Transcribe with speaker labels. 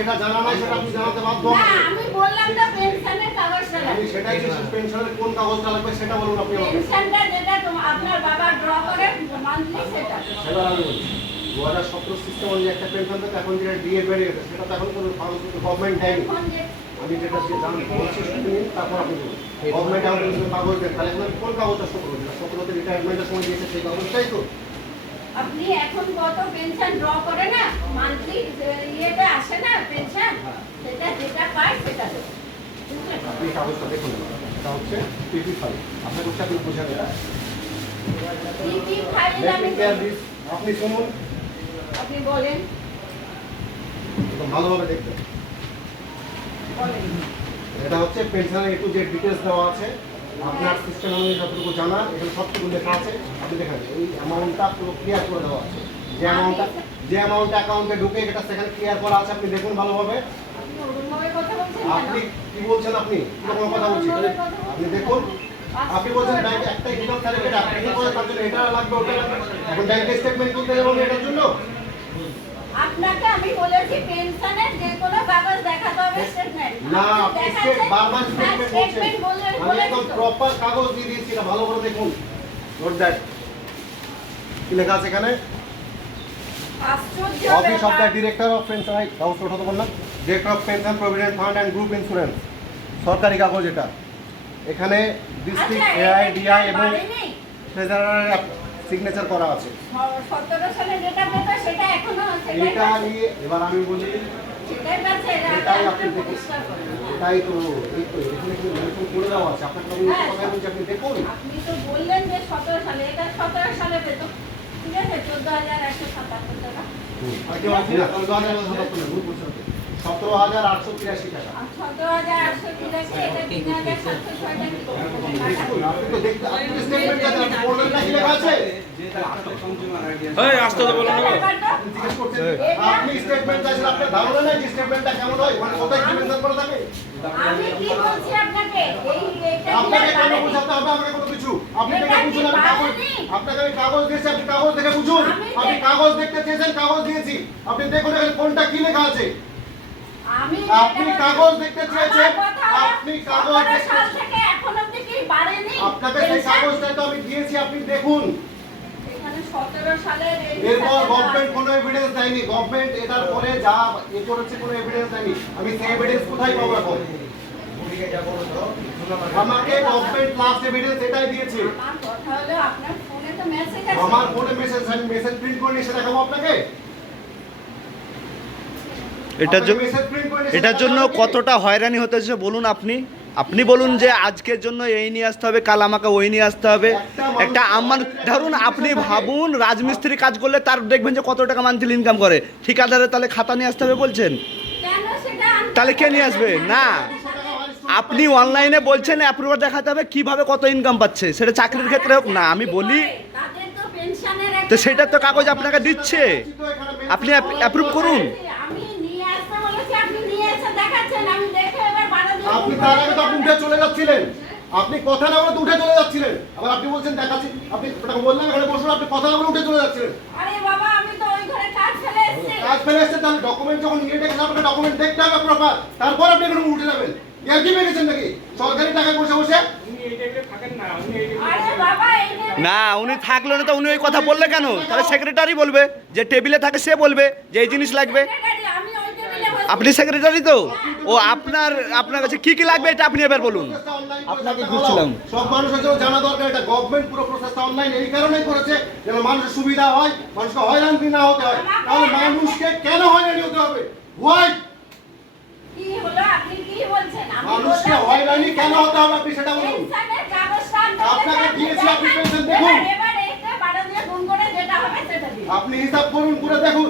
Speaker 1: যেটা জানা নাই সেটা আপনি জানাতে বাধ্য
Speaker 2: না আমি বললাম তো পেনশনের কাগজটা লাগবে
Speaker 1: সেটাই বলছি, পেনশনের কোন কাগজটা লাগবে সেটা বলুন আপনি
Speaker 2: পেনশনটা যেটা আপনার বাবা ড্র করে মান্থলি সেটা।
Speaker 1: সেবার আমি দু হাজার সতেরো সিস্টেম অনুযায়ী একটা পেনশন থেকে এখন যেটা ডিএ বেড়ে গেছে সেটা তো এখন কোনো গভর্নমেন্ট দেয়নি। আমি যেটা যে জানি বলছি শুনে তারপর আপনি বলুন। গভর্নমেন্ট আমাদের কাগজ দেন তাহলে কোন কাগজটা সতেরো? সতেরোতে রিটায়ারমেন্টের সময় দিয়েছে সেই কাগজটাই তো।
Speaker 2: আপনি এখন কত পেনশন ড্র করে না? মান্থলি ইয়েতে আসে না পেনশন সেটা যেটা পায় সেটা
Speaker 1: আপনি এই কাগজটা দেখুন। এটা হচ্ছে পিপি ফাইল আপনার আপনি
Speaker 2: কি কি ফাইল আমি.
Speaker 1: আপনি শুনুন।
Speaker 2: আপনি বলেন।
Speaker 1: ভালোভাবে দেখবেন। এটা হচ্ছে পেনশনের একটু যে ডিটেলস দেওয়া আছে। আপনার সিস্টেম অনুযায়ী যতটুকু জানা এখানে সবটুকু লেখা আছে আপনি দেখেন এই অ্যামাউন্টটা পুরো ক্লিয়ার করে দেওয়া আছে। যে অ্যামাউন্টটা যে অ্যামাউন্টটা অ্যাকাউন্টে ঢুকে এটা সেখানে ক্লিয়ার করা আছে আপনি দেখুন ভালোভাবে।
Speaker 2: আপনি ওরকমভাবে বলছেন
Speaker 1: আপনি
Speaker 2: কেন?
Speaker 1: কি বলছেন আপনি? কীরকম কথা বলছেন? আপনি দেখুন। আপনি বলছেন ব্যাংকে একটা ইনকাম সার্টিফিকেট আপনি কি বলেন তার জন্য এটা লাগবে ওটা লাগবে। এখন ব্যাংকের স্টেটমেন্ট তুলতে যাবেন এটার জন্য?
Speaker 2: আপনাকে আমি বলেছি পেনশনের যে কোনো কাগজ দেখাতে হবে স্টেটমেন্ট
Speaker 1: না আপনি স্টেট বারবার স্টেটমেন্ট বলছেন।
Speaker 2: স্টেটমেন্ট
Speaker 1: আমি একদম প্রপার কাগজ দিয়ে দিয়েছি এটা ভালো করে দেখুন। নোট দ্যাট কি লেখা আছে এখানে? Office of the director of pension high কাগজ ওঠাতে বললাম। Director of pension provident fund and group insurance সরকারি কাগজ এটা। এখানে ডিস্ট্রিক্ট
Speaker 2: আচ্ছা,
Speaker 1: এআই ডিআই এবং? সিগনেচার করা আছে। এটা নিয়ে এবার আমি বলি এটাই তো এই আছে আপনাকে আমি কথা আপনি
Speaker 2: তো বললেন যে সতেরো সালে এটা সতেরো সালে পেত ঠিক আছে হাজার
Speaker 1: সতেরো হাজার আটশো তিরাশি টাকা
Speaker 2: সতেরো হাজার আটশো তিরাশি টাকা
Speaker 1: দেখতে?
Speaker 3: এই আসতে তো বলো না
Speaker 1: আপনি জিজ্ঞেস করছেন, আপনি statement চাইছেন, আপনার ধারণা নেই যে statementটা কেমন হয়? মানে কোথায় কি mention করা থাকে?
Speaker 2: আমি কি বলছি আপনাকে এই এটা
Speaker 1: আপনাকে কেন
Speaker 2: বাড়েনি?
Speaker 1: হবে আমাকে কোনো কিছু? আপনি
Speaker 2: এটা
Speaker 1: বুঝুন, আমি কাগজ- আপনাকে আমি কাগজ দিয়েছি, আপনি কাগজ দেখে বুঝুন। আপনি কাগজ দেখতে চেয়েছেন, কাগজ দিয়েছি। আপনি দেখুন এখানে কোনটা কি লেখা আছে। আপনি কাগজ দেখতে চেয়েছেন, আপনি কাগজ দেখতে- আপনাকে সেই কাগজটা তো আমি দিয়েছি, আপনি দেখুন।
Speaker 2: এখানে 17 সালের এই
Speaker 1: এরপর গভর্নমেন্ট কোনো এভিডেন্স দেয়নি। গভর্নমেন্ট এটার পরে যা এ করেছে কোনো এভিডেন্স দেয়নি। আমি সেই এভিডেন্স কোথায় পাবো এখন? আমাকে গভর্নমেন্ট লাস্ট এভিডেন্স এটাই দিয়েছে।
Speaker 2: আমার ফোনে মেসেজ
Speaker 1: আমি মেসেজ প্রিন্ট করে নিয়ে এসে দেখাবো আপনাকে?
Speaker 4: এটার জন্য এটার জন্য কতটা হয়রানি হতেছে বলুন আপনি। আপনি বলুন যে আজকের জন্য এই নিয়ে আসতে হবে কাল আমাকে ওই নিয়ে আসতে হবে। একটা আমার ধরুন আপনি ভাবুন রাজমিস্ত্রি কাজ করলে তার দেখবেন যে কত টাকা মান্থলি ইনকাম করে। ঠিকাদারে তাহলে খাতা নিয়ে আসতে হবে বলছেন?
Speaker 2: কেন সেটা আনতে
Speaker 4: তাহলে কে নিয়ে আসবে? না।
Speaker 1: 200 টাকা বাড়ি শুরু
Speaker 4: আপনি অনলাইনে বলছেন অ্যাপ্রুভার দেখাতে হবে কীভাবে কত ইনকাম পাচ্ছে। সেটা চাকরির ক্ষেত্রে হোক না আমি বলি
Speaker 2: তো পেনশনের
Speaker 4: তো সেটার তো কাগজ আপনাকে দিচ্ছে। আপনি অ্যাপ্রুভ করুন
Speaker 2: আমি নিয়ে আসতে বলেছি আপনি নিয়ে এসে দেখাচ্ছেন আমি দেখে এবার বাধা দিয়ে
Speaker 1: আপনি তার আগে তো আপনি উঠে চলে যাচ্ছিলেন। আপনি কথা না বলে তো উঠে চলে যাচ্ছিলেন। আবার আপনি বলছেন দেখাচ্ছি। আপনি ওটাকে বললেন এখানে বসুন আপনি কথা না বলে উঠে চলে যাচ্ছিলেন।
Speaker 2: আরে বাবা আমি তো ওই ঘরে কাজ ফেলে এসেছি।
Speaker 1: কাজ ফেলে এসছে তাহলে ডকুমেন্ট যখন নিয়ে দেখেন আপনাকে ডকুমেন্ট দেখতে হবে প্রপার তারপর আপনি এখানে উঠে যাবেন। ইয়ার কি নাকি? সরকারি টাকায় বসে বসে?
Speaker 2: আরে বাবা এই যে
Speaker 4: না উনি থাকল না তো উনি ওই কথা বললে কেন? তাহলে সেক্রেটারি বলবে। যে টেবিলে থাকে সে বলবে যে এই জিনিস লাগবে
Speaker 2: সেক্রেটারি, আমি ওই টেবিলে বসে
Speaker 4: আপনি সেক্রেটারি তো ও আপনার আপনার কাছে কি কি লাগবে এটা আপনি এবার বলুন আপনাকে ঘুরছিলাম।
Speaker 1: সব মানুষের জন্য জানা দরকার এটা গভর্নমেন্ট পুরো প্রসেসটা অনলাইন এই কারণেই করেছে যেন মানুষের সুবিধা হয় মানুষকে হয়রানি না হতে হয় তাহলে মানুষকে কেন হয়রানি হতে হবে হোয়াই
Speaker 2: কি হলো আপনি কি বলছেন আমি
Speaker 1: মানুষকে হয়রানি কেন হতে হবে আপনি সেটা বলুন আপনাকে দিয়েছি, আপনি
Speaker 2: দেখান।
Speaker 1: পেনশন দেখুন।
Speaker 2: এবার- এবার এটা বারো দিয়ে গুণ করে যেটা হবে সেটা দিন।
Speaker 1: আপনি হিসাব করুন করে দেখুন